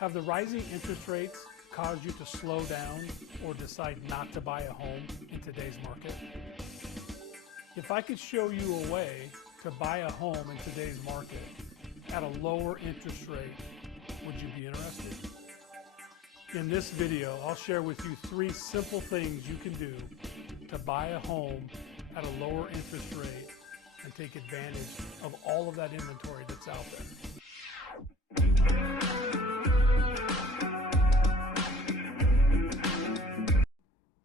Have the rising interest rates caused you to slow down or decide not to buy a home in today's market? If I could show you a way to buy a home in today's market at a lower interest rate, would you be interested? In this video, I'll share with you 3 simple things you can do to buy a home at a lower interest rate and take advantage of all of that inventory that's out there.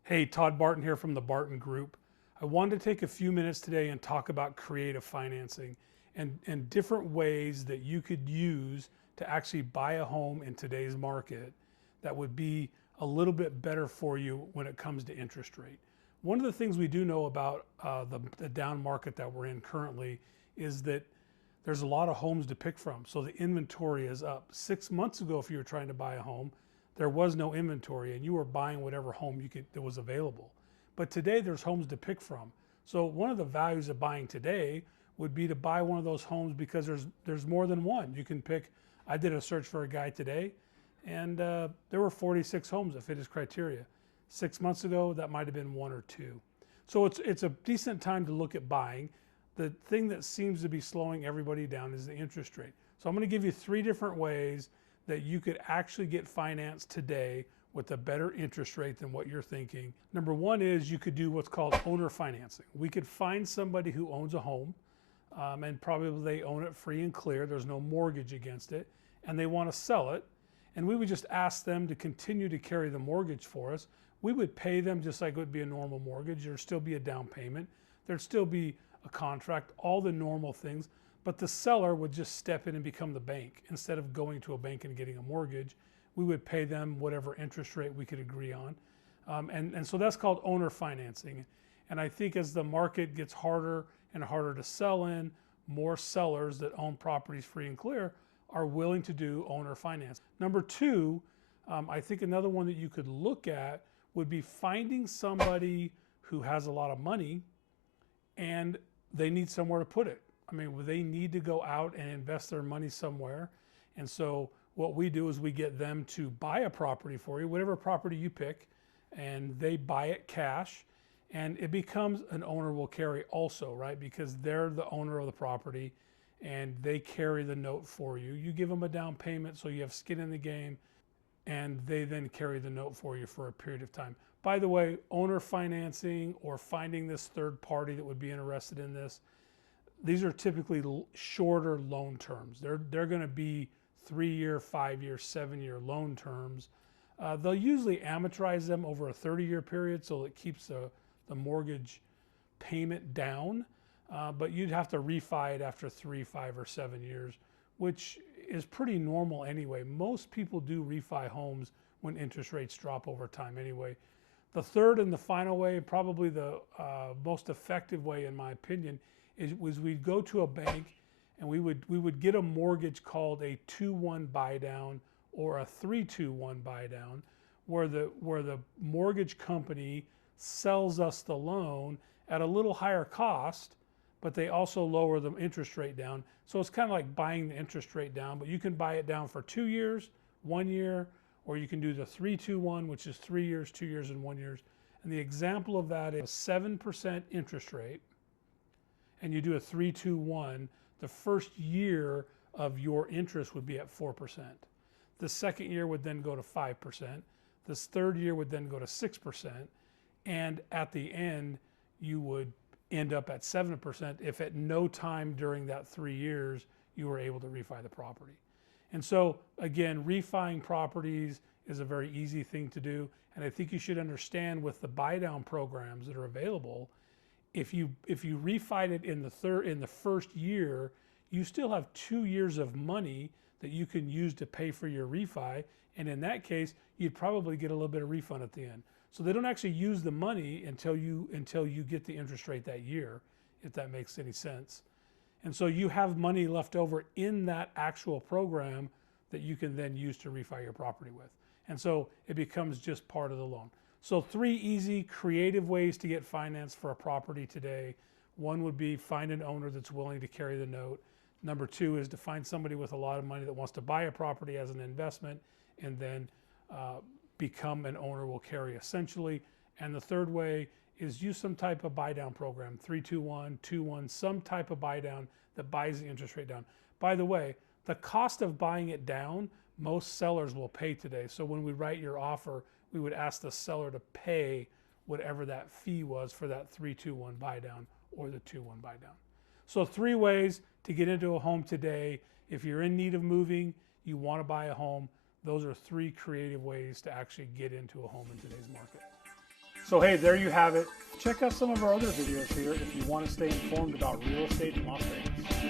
Hey, Todd Barton here from the Barton Group. I wanted to take a few minutes today and talk about creative financing and different ways that you could use to actually buy a home in today's market that would be a little bit better for you when it comes to interest rate. One of the things we do know about the down market that we're in currently is that there's a lot of homes to pick from. So the inventory is up. 6 months ago, if you were trying to buy a home, there was no inventory and you were buying whatever home that was available. But today there's homes to pick from. So one of the values of buying today would be to buy one of those homes because there's more than one. You can pick. I did a search for a guy today and there were 46 homes that fit his criteria. 6 months ago, that might have been 1 or 2. So it's a decent time to look at buying. The thing that seems to be slowing everybody down is the interest rate. So I'm going to give you 3 different ways that you could actually get financed today with a better interest rate than what you're thinking. Number 1 is you could do what's called owner financing. We could find somebody who owns a home and probably they own it free and clear. There's no mortgage against it and they want to sell it. And we would just ask them to continue to carry the mortgage for us. We would pay them just like it would be a normal mortgage. There'd still be a down payment. There'd still be a contract, all the normal things. But the seller would just step in and become the bank. Instead of going to a bank and getting a mortgage, we would pay them whatever interest rate we could agree on. And so that's called owner financing. And I think as the market gets harder and harder to sell in, more sellers that own properties free and clear are willing to do owner finance. Number 2, I think another one that you could look at would be finding somebody who has a lot of money and they need somewhere to put it. I mean, they need to go out and invest their money somewhere. And so what we do is we get them to buy a property for you, whatever property you pick, and they buy it cash. And it becomes an owner will carry also, right? Because they're the owner of the property and they carry the note for you. You give them a down payment so you have skin in the game and they then carry the note for you for a period of time. By the way, owner financing or finding this third party that would be interested in this, these are typically shorter loan terms. They're going to be 3-year, 5-year, 7-year loan terms. They'll usually amortize them over a 30-year period so it keeps the mortgage payment down. But you'd have to refi it after 3, 5, or 7 years, which is pretty normal anyway. Most people do refi homes when interest rates drop over time anyway. The third and the final way, probably the most effective way in my opinion, was we'd go to a bank and we would get a mortgage called a 2-1 buy down or a 3-2-1 buy down, where the mortgage company sells us the loan at a little higher cost, but they also lower the interest rate down. So it's kind of like buying the interest rate down, but you can buy it down for 2 years, 1 year, or you can do the 3-2-1, which is 3 years, 2 years, and 1 year. And the example of that is 7% interest rate, and you do a 3-2-1, the first year of your interest would be at 4%. The second year would then go to 5%. This third year would then go to 6%. And at the end, you would end up at 7% if at no time during that 3 years you were able to refi the property. And so again, refining properties is a very easy thing to do. And I think you should understand with the buy down programs that are available, if you refied it in the first year, you still have 2 years of money that you can use to pay for your refi. And in that case, you'd probably get a little bit of refund at the end. So they don't actually use the money until you get the interest rate that year, if that makes any sense. And so you have money left over in that actual program that you can then use to refi your property with. And so it becomes just part of the loan. So 3 easy, creative ways to get finance for a property today. One would be find an owner that's willing to carry the note. Number two is to find somebody with a lot of money that wants to buy a property as an investment and then become an owner will carry essentially. And the third way is use some type of buy down program, 3-2-1, 2-1, some type of buy down that buys the interest rate down. By the way, the cost of buying it down, most sellers will pay today. So when we write your offer, we would ask the seller to pay whatever that fee was for that 3-2-1 buy down or the 2-1 buy down. So 3 ways to get into a home today. If you're in need of moving, you want to buy a home, those are 3 creative ways to actually get into a home in today's market. So hey, there you have it. Check out some of our other videos here if you want to stay informed about real estate in Las Vegas.